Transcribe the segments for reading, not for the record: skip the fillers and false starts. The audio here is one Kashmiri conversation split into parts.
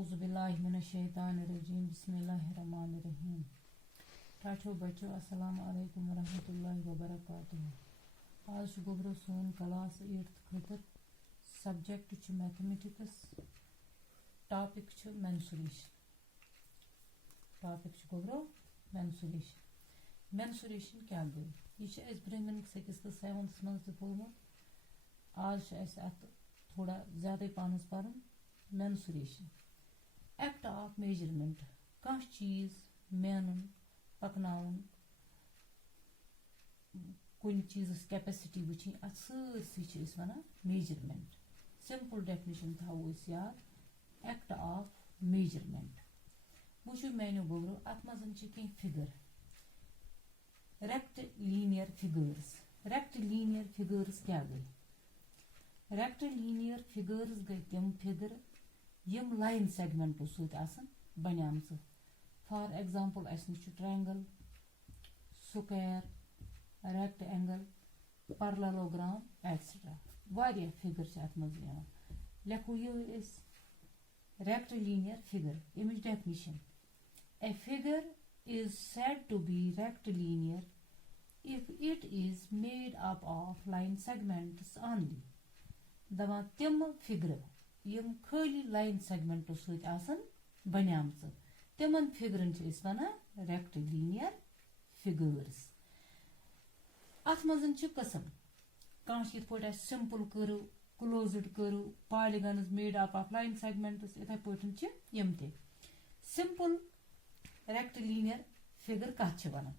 औज़ुबिल्लाहिमिनश्शैतानिर्रजीम बिस्मिल्लाहिर्रहमानिर्रहीम। ठाठो बच्चों अस्सलाम वालेकुम वरहमतुल्लाहि वबरकातुहू। आज गोबरो सोन क्लास 8th खतर सब्जेक्ट छु मैथमेटिक्स, टॉपिक छु मेंसुरेशन। टॉपिक छु गोबरो मेंसुरेशन। मेंसुरेशन क्या गई ये छु अस ब्रह्मन 6th to 7th मंज पोरमुत। आज छु अस अत थोड़ा ज्यादा पानस परन। मेंसुरेशन एक्ट ऑफ मेजरमेंट कह चीज मेनुन पकनाउन कुन चीजस कैपेसिटी वुचिन अत सरसी छु अस वनान मेजरमेंट। सिंपल डेफिनेशन थावो अस याद एक्ट ऑफ मेजरमेंट। वुचु मेनु गोबरो अत मजन छु के figure rectilinear figures. Rectilinear figures क्या गई? रेक्टिलिनियर फिगर्स गई तिम फिगर यम लाइन सेगमेंटो सत आसन बन्यामच। फॉर एग्जांपल अस निश triangle, square, rectangle, parallelogram etcetera. वारिया फिगर छ अत मज यहां लेखो ये इस rectilinear figure. Image definition a figure is said to be rectilinear if it is made up of line segments only. दवा तिम फिगर यम खाली लाइन सेगमेंटो सत आसन बन्यामच तिमन फिगरन छ इस वना रेक्टिलिनियर फिगर्स। अत मजन छ कसम कांच यथ पट सिंपल करू, क्लोज्ड करू, polygons made up of line segments इथे पटन छ यम ते सिंपल रेक्टिलिनियर फिगर कह छ वना।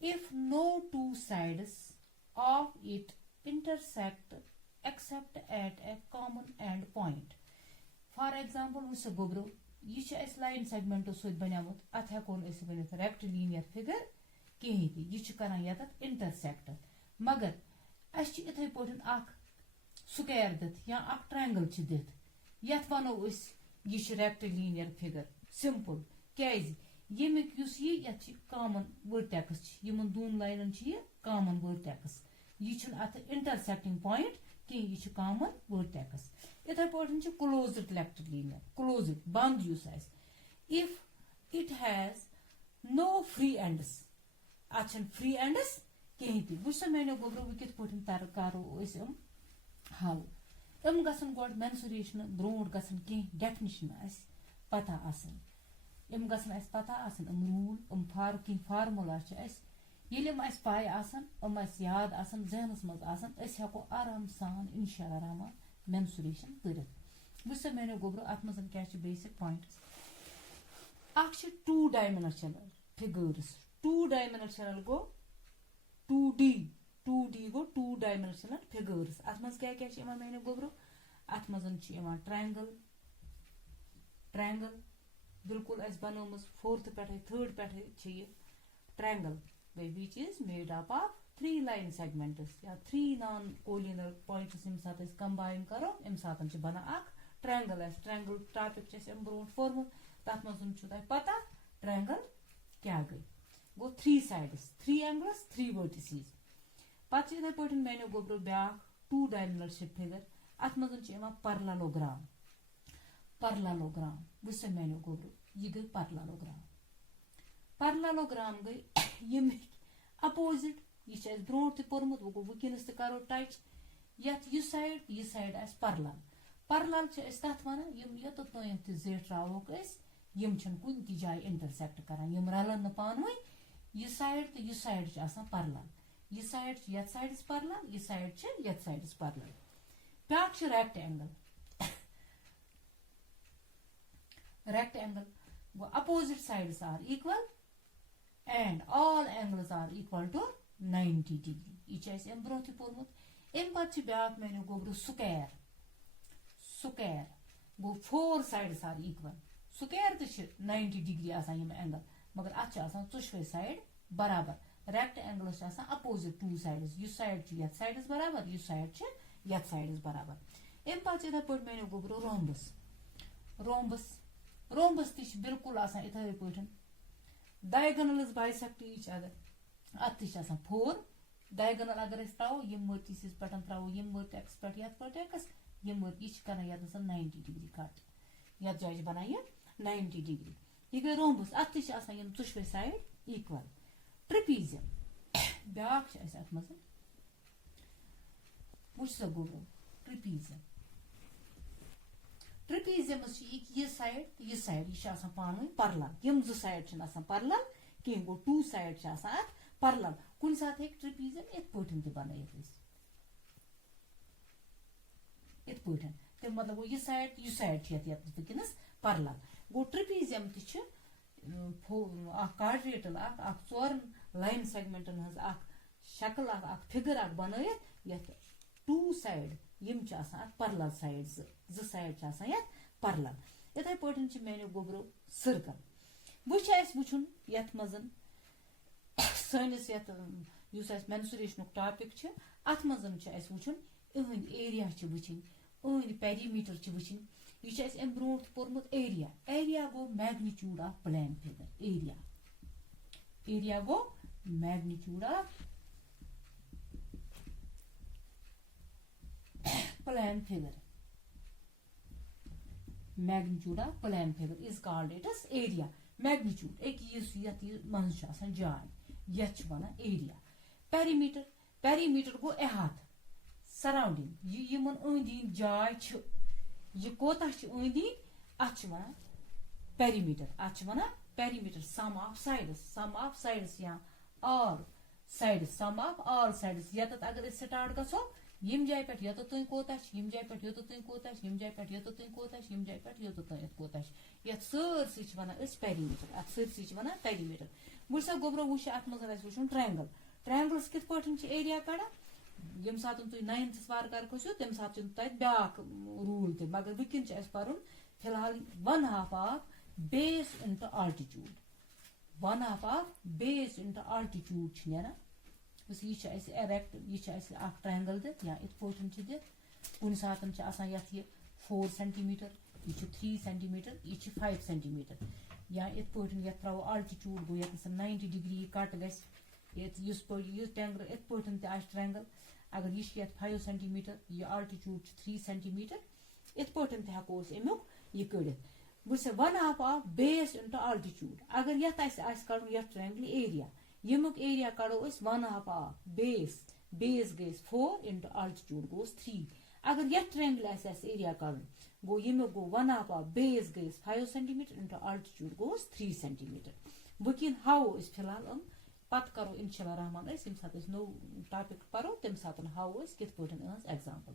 If no two sides of it intersect except at a common end point. For example वुस गोबरो ये छ अस लाइन सेगमेंटो सत बन्यामुत अत हेकोन अस वनित रेक्टिलिनियर फिगर कहीं ते ये छ करन यतत इंटरसेक्ट। मगर अस छ इथे पटन अख स्क्वायर दित या अख ट्रायंगल छ दित यत वनो अस ये छ रेक्टिलिनियर फिगर सिंपल कैज यमिक युस ये यत छ कॉमन वर्टेक्स छ यमन दोन लाइनन छ ये कॉमन वर्टेक्स ये छ अत इंटरसेक्टिंग पॉइंट कि ये छ कॉमन वर्टेक्स। इथे पटन छ क्लोज्ड रेक्टिलिनियर क्लोज्ड बंद युस आस if it has no free ends अच्छन फ्री एंड्स कहीं ते वुस मैंने गोबरो व कित पटन तर करो अस हाउ गसन गोड मेंसुरेशन ब्रोड गसन के डेफिनेशन आस पता आसन इम गसन अस पता आसन रूल की फार्मूला छ अस यलिम अस पाय आसन अस याद आसन जहनस मज आसन अस हको आराम सान इंशाअल्लाह रहमान मेंसुरेशन करित। वुस मैंने गोबरो अत मजन क्या छ बेसिक पॉइंट्स अख छ two dimensional figures. Two dimensional गो 2D गो टू डायमेंशनल फिगर्स। अत मज क्या क्या छ इमा मैंने गोबरो अत मजन छ इमा ट्रायंगल बिल्कुल अस बनोमस 4th पेठे 3rd पेठे छ ये triangle which is made up of 3 line segments या 3 non collinear points इम साथ इस कंबाइन करो इम साथन छ बना अख ट्रायंगल। अस ट्रायंगल टॉपिक छ इम ब्रोट फॉर्मूल तत मजन छ तय पता ट्रायंगल क्या गई गो 3 साइड्स 3 एंगल्स 3 वर्टिसेस। पत इधर पटन मैंने गोबरो ब्या 2 डायमेंशनल फिगर अत मजन छ इमा पैरेललोग्राम वुस मैंने गोबरो ये गई पैरेललोग्राम गई यम अपोजिट ये छ ब्रोट ते पोरमुत वो वकिनस ते करो टच यत ये साइड आस पैरेलल छ अस तत वना यम यत तोय ते जेट रावोक अस यम छन कुन ती जाय इंटरसेक्ट करन यम रलन न पानवय ये साइड छ आसान पैरेलल ये साइड छ यत साइड इज पैरेलल ये साइड छ यत साइड इज पैरेलल। ब्याक छ रेक्टेंगल वो opposite sides are equal and all angles are equal to 90 degree ये छ एम ब्रोथ पोरमुत। एम पत छ ब्याक मैंने गोबरो square go 4 sides are equal square त छ 90 डिग्री आसान यम एंगल मगर अच आसान चुशवे साइड बराबर। रेक्टेंगल छ आसान अपोजिट 2 साइड्स ये साइड छ यत साइड इज बराबर ये साइड छ यत साइड इज बराबर। एम पत छ इधर पट मैंने गोबरो रोम्बस ती बिल्कुल आसान इथे Patan diagonals bisect each other अत ती आसान 4 डायगोनल अगर अस त्राओ यम वर्टिसेस पटन त्राओ यम वर्टेक्स पट यत वर्टेक्स यम वर्ट इच करन यत 90 डिग्री कट यथ जाय बना ये 90 डिग्री ये गई रोम्बस अत तुशवे साइड इक्वल ट्रिपीजियम ब्या अत मज वो गोब्रो ट्रिपीजियम ट्रिपीजियमस ये साइड ये पान परलल यम जो साइड परलल कहें गो टू साइड अत परलल कुन सात हे ट्रिपीजियम इत पे बनाइए इत पे तम मतलब गो ये साइड वनस परलल गो ट्रिपीजियम कार्डिएटल चोर लाइन सेगमेंटन हज शक्ल फिगर बनाइए टू साइड यम परलल साइड जो साइड परलल इथे पे मेनो गोब्रो सर्कल वुन ये मजन सैनिस मेंसुरेशन टॉपिक अत मजन वुन इहन एरिया वुन इहन पेरीमीटर वुन यह अम ब्रो पोर्मुत एरिया गो magnitude of plane figure area गो magnitude of plane figure magnitude of plane figure is called it as area magnitude एक मन जाय यथ वन एरिया पेरीमीटर गो अहात सराउंडिंग यमन अंदी जाय यह कोता अंदी अत वन पेरीमीटर सम ऑफ साइड्स या all sides sum of all sides यत अगर स्टार्ट गो यम जाय पे योत तुम कोता यम जाय पे योत तुम कोता यम जाय पे योत तुम कोता यम जाय पे योत तुम कोता ये सरसी वन पेरीमीटर अत सरसी वन पेरीमीटर वो गोब्रो वो अत मज वो ट्रायंगल्स कित पे एरिया कड़ा यम सात तुम 9th वार खसो तम सात ब्या रूल ते मगर वकिन पर्न फिलहाल 1/2 of base into altitude 1/2 of base into altitude ना यह एरेक्ट यह ट्रायंगल दित या इत पे दित कुन सात 4 सेंटीमीटर यह 3 सेंटीमीटर यह 5 सेंटीमीटर या इत पे त्रो आल्टीट्यूड गो ये 90 डिग्री कट गस टेंगर इत पे ट्रायंगल अगर यह 5 सेंटीमीटर यह आल्टीट्यूड 3 सेंटीमीटर इत पे हेको अमुक यह कड़ित बस 1/2 ऑफ बेस इंटू आल्टीट्यूड अगर ये कड़ ये ट्रायंगल एरिया यमुक एरिया कड़ो 1/2 ऑफ बेस गई 4 इंटू आल्टीट्यूड गोस 3 अगर ये ट्रायंगल एरिया कड़ गो यमुक गो 1/2 ऑफ बेस गई 5 सेंटीमीटर इंटू आल्टीट्यूड गोस 3 सेंटीमीटर वकिन हाउ फिलहाल पत करो इंशाल्लाह रहमान यम सात नो टॉपिक परो तम सात हाउ कित पे एग्जाम्पल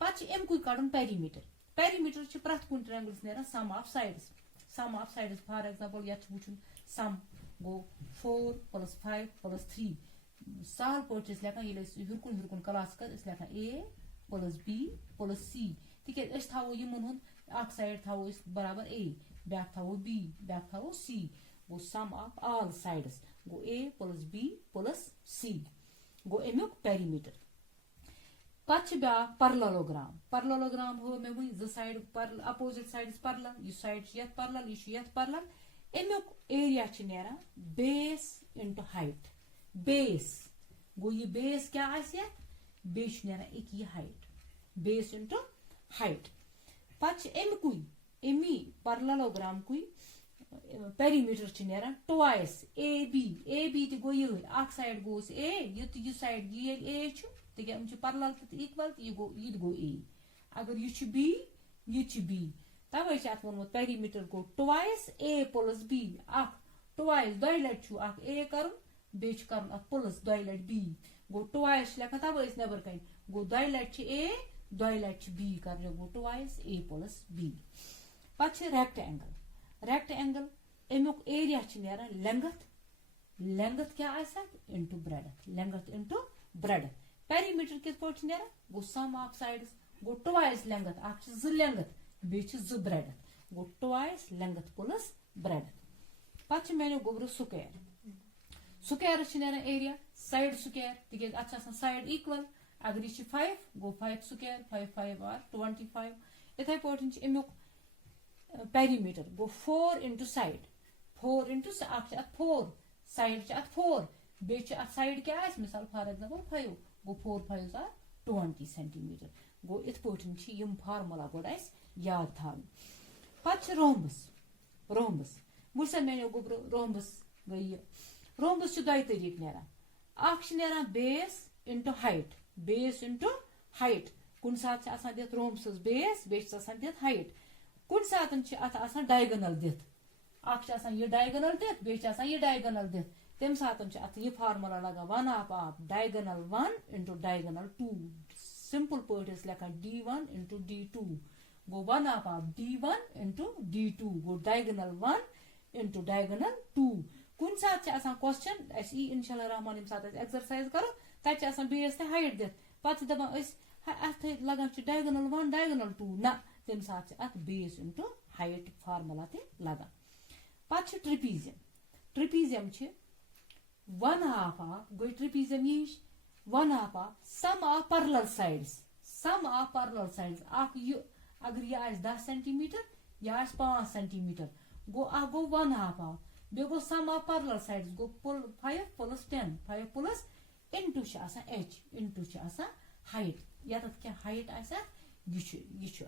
पे अमुक कड़न पेरीमीटर प्रथ कुन ट्रायंगल्स नेरान sum of sides for example ये वुचन सम गो 4 + 5 + 3 सहल पे लेखान ये हिरकुन क्लास लेखान A + B + C तिक थो यमन साइड थो बराबर A ब्या थो B ब्या थो C गो सम ऑफ ऑल साइड्स गो A + B + C गो अमुक पेरीमीटर पे ब्या परलोग्राम हो मे वो जो साइड अपोजिट साइड्स परलल यह साइड ये परलल यह परलल अमुक एरिया नेरान बेस इंटू हाइट बेस गो यह बेस क्या बे नेरान एक यह हाइट बेस इंटू हाइट पे अमी परलोग्राम पेरीमीटर नेरान ट्वाइस ए बी तो गो यह साइड गोस A यह साइड ये A तम परलल तो इक्वल यह गो A अगर यह B यह B तवे अत वोनमुत पेरीमीटर गो ट्वाइस A + B ट्वाइस दो लट A कर बे कर प्लस दो लट B गो ट्वाइस लेखा तवे नबर कन गो दो लट A दो लट B कर गो ट्वाइस A + B पे रेक्टेंगल अमुक एरिया नेरान लेंगथ क्या इंटू ब्रेडथ पेरीमीटर कित पे नेरान गो सम ऑफ साइड्स गो ट्वाइस लेंगथ जो लेंगथ बे जो ब्रेडथ गो ट्वाइस लेंगथ प्लस ब्रेडथ पे मेनो गोब्रो स्क्वायर नेरान एरिया साइड स्क्वायर तिक अत साइड इक्वल अगर यह 5 गो 5 स्क्वायर 5 5 आर 25 इथे पे अमुक पेरीमीटर गो 4 इंटू साइड 4 इंटू 4 साइड 4 बे साइड क्या मिसाल फॉर एग्जाम्पल 5 गो 4 5 आर 20 सेंटीमीटर गो इत पे यम फार्मूला गो याद था पत रोम्बस वुच सा मेनो गुब्रो रोम्बस गई रोम्बस दो तरीक नेरान बेस इंटू हाइट कुन सात दित रोम्बस बेस बेस दित हाइट कुन सात डायगोनल दित यह डायगोनल दित बेस यह डायगोनल दित तम सात यह फार्मूला लगा 1/2 डायगोनल 1 इंटू डायगोनल 2 सिंपल पे लिखान d1 इंटू d2 गो 1/2 d1 इंटू d2 गो डायगोनल 1 इंटू डायगोनल 2 कुन सात क्वेश्चन यी इंशाल्लाह रहमान यम सात एक्सरसाइज करो तत बेस ते हाइट दित पत दपान अत लगान डायगोनल 1 डायगोनल 2 ना तम सात अत बेस इंटू हाइट फार्मूला ते लगान पत ट्रिपीजियम 1/2 गई ट्रिपीजियम यह 1/2 सम ऑफ पैरेलल साइड्स अगर यह 10 सेंटीमीटर यह 5 सेंटीमीटर गो 1/2 बे गो सम ऑफ पैरेलल साइड्स गो 5 + 10 5 plus into H into height यत क्या हाइट यह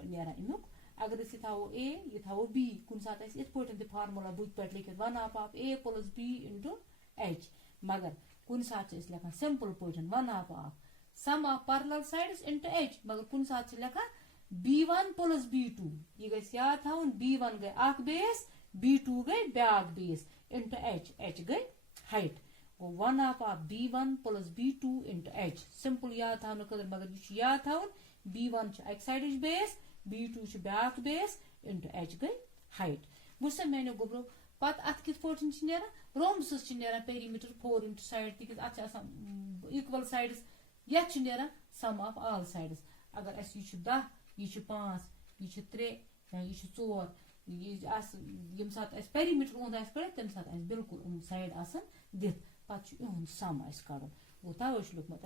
नेरान अमुक अगर थो ए यह थो बी कुन सात इत पे फार्मूला बुक पे लिखित 1/2 a + b इंटू एच मगर कुन सात लिखान सिंपल पे 1/2 sum of parallel sides into H मगर कुन सात लिखान b1 + b2 यह गई याद थवन b1 गई अख बेस b2 गई ब्याक बेस इंटू एच गई हाइट गो 1/2 b1 + b2 into H simple याद थवन खतर मगर यह याद थवन b1 अक side base b2 back base into H गई हाइट वुच मेनो गुब्रो पत अत कित पे रोम्बस पेरीमीटर 4 इंटू साइड तिक अत इक्वल साइड्स ये सम ऑफ ऑल साइड्स अगर यह 10 यह 5 यह 3 या यह 4 यम सात पेरीमीटर उंद कड़ तम सात बिल्कुल साइड दित पत सम कड़न वो तवे लिखमुत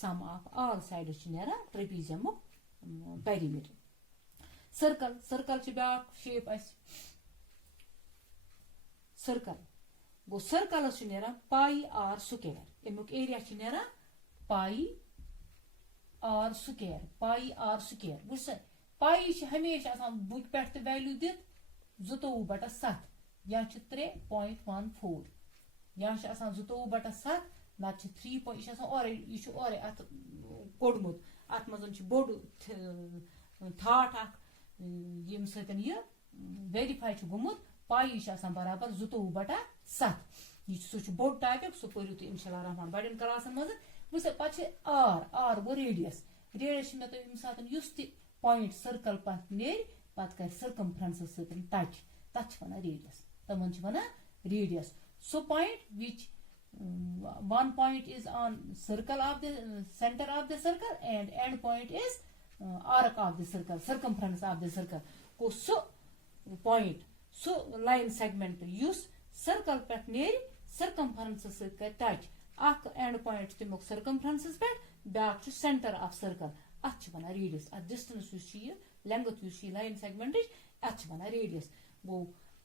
sum of all sides trapezium perimeter circle ब्याक शेप सर्कल गो सर्कल पाई आर स्क्वायर अमुक एरिया पाई आर स्क्वायर वुच पाई हमेशा बुक पे वैल्यू दित 22/7 या 3.14 या 22/7 ना 3 और अत कोड़मुत अत मज बोड़ थाट यम सतन यह वेरीफाई गुमुत पाई बराबर 22/7 सह बोड़ टॉपिक सह पढ़ो तुम इंशाल्लाह रहमान बड़न क्लासन मज वुच पे आर गो रेडियस मे तुम सात पॉइंट सर्कल पे ने पत कर सर्कमफ्रेंस सतन टच तथ वन रेडियस तमन one radius so point which one point is on circle of the center of the circle and end point is arc of the circle circumference of the circle को सो point सो line segment use circle पे नेर circumference से कर touch अक end point तमुक circumference पे ब्याक center of circle अत वना radius अत distance युस length युस line segment अत वना radius वो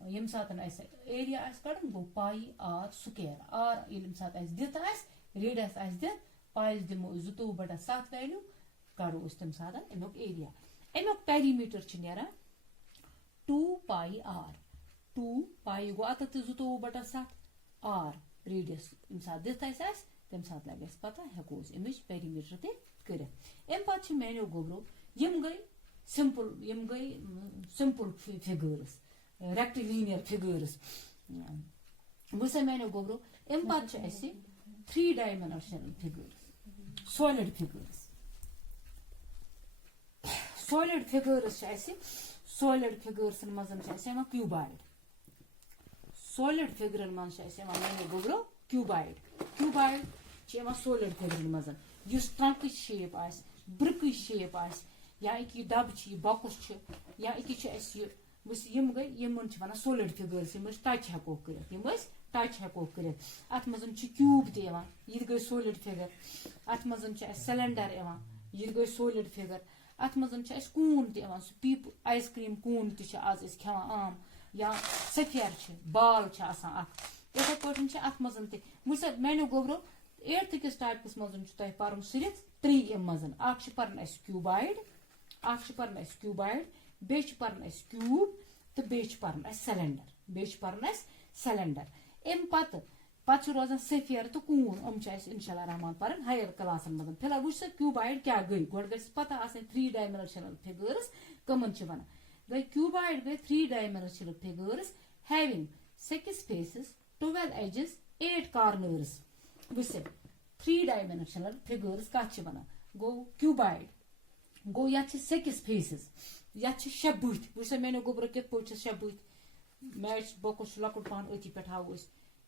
यम सात एरिया कड़न गो पाई आर स्क्वायर आर यम सात दित रेडियस दित पाइस दिमो 22/7 वैल्यू कड़ो तम सात अमुक एरिया अमुक पेरीमीटर 2 पाई आर 2 पाई गो अत 22/7 आर रेडियस यम सात दित तम सात लगे पता हेको अमिच पेरीमीटर ते कर पत मेनो गोब्रो यम गई सिंपल फिगर्स रेक्टिलिनियर फिगर्स वुच मेनो गोब्रो अम पे 3 dimensional figures solid figures solid figures मज क्यूबाइड सॉलिड फिगर मज मेनो गोब्रो क्यूबाइड सॉलिड फिगर मज ट्रंक शेप ब्रिक शेप या डब बॉक्स या यम गई यम वन सॉलिड फिगर्स यम टच हेको कर अत मज क्यूब तह गई सॉलिड फिगर अत मज सिलेंडर यह गई सॉलिड फिगर अत मज कून तह पीप आइसक्रीम कून तज खान आम या सफेर बाल इथे पे अत मज तुझ मेनो गोब्रो 8th किस टाइपस मज तुम सिर्फ 3 मज क्यूबाइड बे क्यूब तो बेच परन सिलेंडर एम पत रोजान सफेयर तो कून इंशाल्लाह रहमान परन हायर क्लासन मज फिलहाल वुच क्यूबाइड क्या गई गोड गई पता आसन 3 डायमेंशनल फिगर्स कमन वन गई क्यूबाइड गई 3 dimensional figures having 6 faces 12 edges 8 corners वुच 3 डायमेंशनल फिगर्स कत वन गो क्यूबाइड गो ये 6 फेसेस ये 6 बुथ वुच मेनो गोबर कित पे 6 बुथ मैच बोकुस लकुट पान अति पे हाव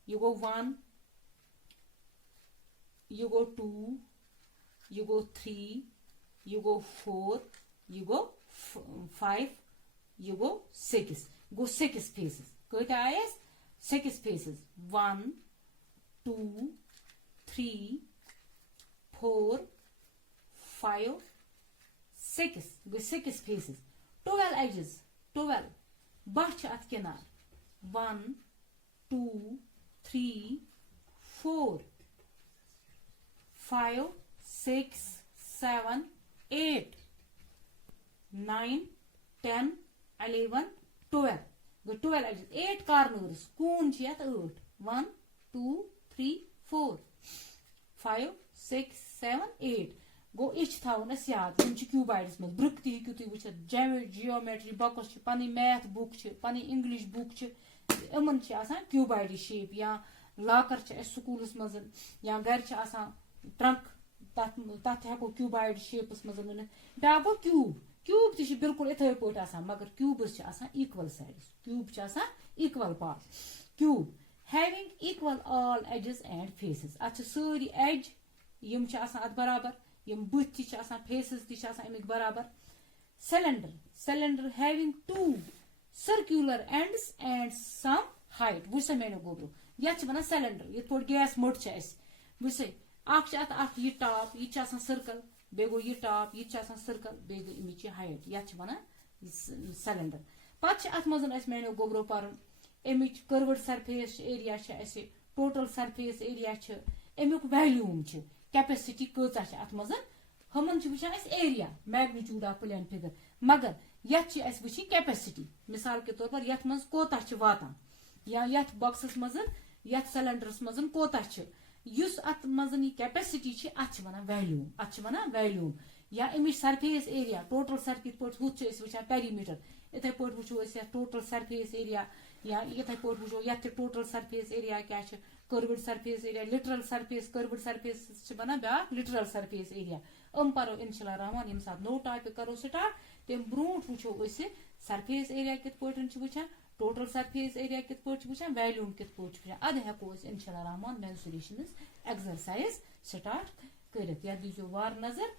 you go 1 you go 2 you go 3 you go 4 you go 5 you go 6 faces kota ayes 6 faces 1 2 3 4 5 6 go 6 faces 12 edges 12 bach at kenar 1 2 3 4 5 6 7 8 9 10 11 12 go 12 edges 8 corners कून छ यत 8 1 2 3 4 5 6 7 8 गो इच थावन अस याद यम छ क्यूबाइड्स में ब्रुक ती हेकु तुय वुच जियोमेट्री बॉक्स छ पनी मैथ बुक छ पनी इंग्लिश बुक छ इमन छ आसान क्यूबाइड शेप या लाकर छ स्कूलस मज या घर छ आसान ट्रंक तत हेको क्यूबाइड शेपस मज न बा गो क्यूब ती छ बिल्कुल इथे पोट आसान मगर क्यूबस छ आसान इक्वल साइड्स क्यूब छ आसान equal part cube having equal all ages and faces अच्छा सारी एज यम छ आसान अत बराबर यम बुथ ती छ आसान फेसेस ती छ आसान अमिक बराबर cylinder having 2 circular ends and some height वुस मेनो गोब्रो यत वन सिलेंडर ये थोड़ गैस मोट छ एस वुस अख ये टॉप ये छ आसान सर्कल बे गो ये टॉप ये छ आसान सर्कल बे गो इमिच हाइट यत वन सिलेंडर पत छ अत मजन एस मेनो गोब्रो परन एमिच कर्व्ड सरफेस एरिया छ एस टोटल सरफेस एरिया छ एमिक वैल्यूम छ कैपेसिटी कचा छ अत मजन हमन छ वुचन एस area magnitude of plane figure मगर यत छ एस वुची कैपेसिटी मिसाल के तौर पर यत मज कोता छ वातान या यत बॉक्सस मजन यत सिलेंडरस मजन कोता छ युस अत मजन ये कैपेसिटी छ अत छ वना वैल्यूम या इमिच सरफेस एरिया टोटल सरफेस पोट हुत छ एस वुचन पेरीमीटर इथे पोट वुचो एस टोटल सरफेस एरिया या इथे पोट वुचो यत टोटल सरफेस एरिया क्या छ curved surface area literal surface curved surface छ बना बा लिटरल सरफेस एरिया परो इंशाल्लाह रहमान यम साथ नो टॉपिक करो स्टार्ट तेम ब्रोट वुचो एस सरफेस एरिया कित पोटन छ वुचन टोटल सरफेस एरिया कित पोट छ वुचन वैल्यूम कित पोट छ वुचन अद हेको एस इंशाल्लाह रहमान मेंसुरेशंस एक्सरसाइज स्टार्ट करित या दीजो वार नजर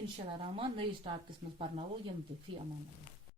इंशाल्लाह रहमान नई टॉपिक्स में परनावो यम ते फी अमान।